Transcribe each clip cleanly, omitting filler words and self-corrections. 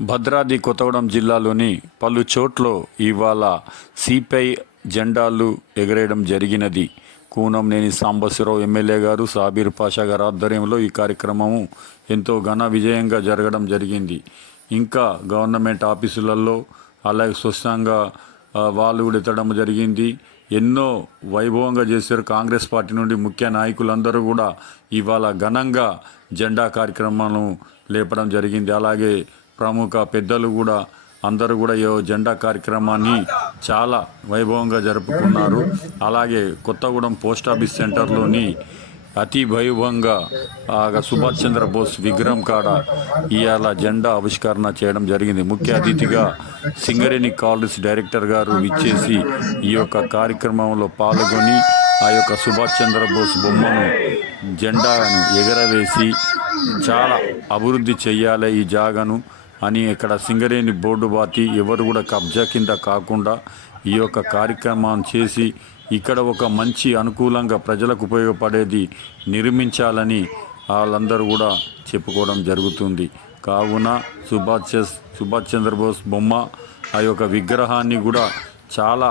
భద్రాద్రి కొత్తగూడెం జిల్లాలోని పలు చోట్ల ఇవాళ సిపిఐ జెండాలు ఎగరేయడం జరిగినది. కూనంనేని సాంబశివరావు ఎమ్మెల్యే గారు, సాబీర్ పాషా గారి ఆధ్వర్యంలో ఈ కార్యక్రమం ఎంతో ఘన విజయంగా జరగడం జరిగింది. ఇంకా గవర్నమెంట్ ఆఫీసులలో అలాగే స్వచ్ఛంగా వాళ్ళు కూడా ఎత్తడం జరిగింది. ఎన్నో వైభవంగా చేశారు. కాంగ్రెస్ పార్టీ నుండి ముఖ్య నాయకులందరూ కూడా ఇవాళ ఘనంగా జెండా కార్యక్రమాలను లేపడం జరిగింది. అలాగే ప్రముఖ పెద్దలు కూడా అందరూ కూడా ఈ జెండా కార్యక్రమాన్ని చాలా వైభవంగా జరుపుకున్నారు. అలాగే కొత్తగూడెం పోస్ట్ ఆఫీస్ సెంటర్లోని అతి వైభవంగా సుభాష్ చంద్రబోస్ విగ్రహం కాడ ఇవాళ జెండా ఆవిష్కరణ చేయడం జరిగింది. ముఖ్య అతిథిగా సింగరేణి కాలేజ్ డైరెక్టర్ గారు ఇచ్చేసి ఈ యొక్క కార్యక్రమంలో పాల్గొని ఆ యొక్క సుభాష్ చంద్రబోస్ బొమ్మను జెండాను ఎగరవేసి చాలా అభివృద్ధి చెయ్యాలి ఈ జాగాను అని ఇక్కడ సింగరేణి బోర్డు బాతి ఎవరు కూడా కబ్జా కింద కాకుండా ఈ యొక్క కార్యక్రమాన్ని చేసి ఇక్కడ ఒక మంచి అనుకూలంగా ప్రజలకు ఉపయోగపడేది నిర్మించాలని వాళ్ళందరూ కూడా చెప్పుకోవడం జరుగుతుంది. కావున సుభాష్ చంద్రబోస్ బొమ్మ ఆ యొక్క విగ్రహాన్ని కూడా చాలా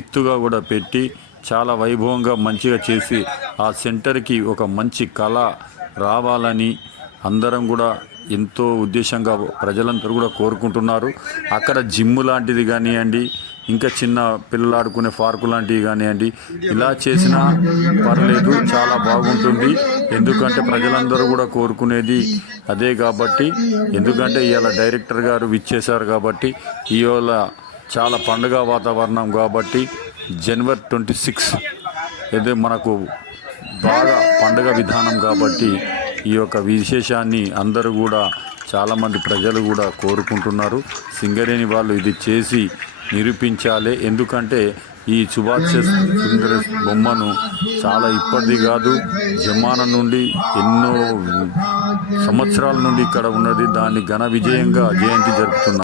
ఎత్తుగా కూడా పెట్టి చాలా వైభవంగా మంచిగా చేసి ఆ సెంటర్కి ఒక మంచి కళ రావాలని అందరం కూడా ఎంతో ఉద్దేశంగా ప్రజలందరూ కూడా కోరుకుంటున్నారు. అక్కడ జిమ్ లాంటిది కానివ్వండి, ఇంకా చిన్న పిల్లలు ఆడుకునే పార్కు లాంటివి కానివ్వండి, ఇలా చేసినా పర్లేదు, చాలా బాగుంటుంది. ఎందుకంటే ప్రజలందరూ కూడా కోరుకునేది అదే కాబట్టి, ఎందుకంటే ఇవాళ డైరెక్టర్ గారు విచ్చేశారు కాబట్టి ఇవాళ చాలా పండుగ వాతావరణం కాబట్టి జనవరి 26 ఏదో మనకు బాగా పండుగ విధానం కాబట్టి ఈ యొక్క విశేషాన్ని అందరూ కూడా చాలామంది ప్రజలు కూడా కోరుకుంటున్నారు. సింగరేణి వాళ్ళు ఇది చేసి నిరూపించాలి. ఎందుకంటే ఈ సుభాష్ చంద్ర బొమ్మను చాలా ఇప్పటిది కాదు, జమానా నుండి ఎన్నో సంవత్సరాల నుండి ఇక్కడ ఉన్నది. దాన్ని ఘన విజయంగా జయంతి జరుపుతున్నారు.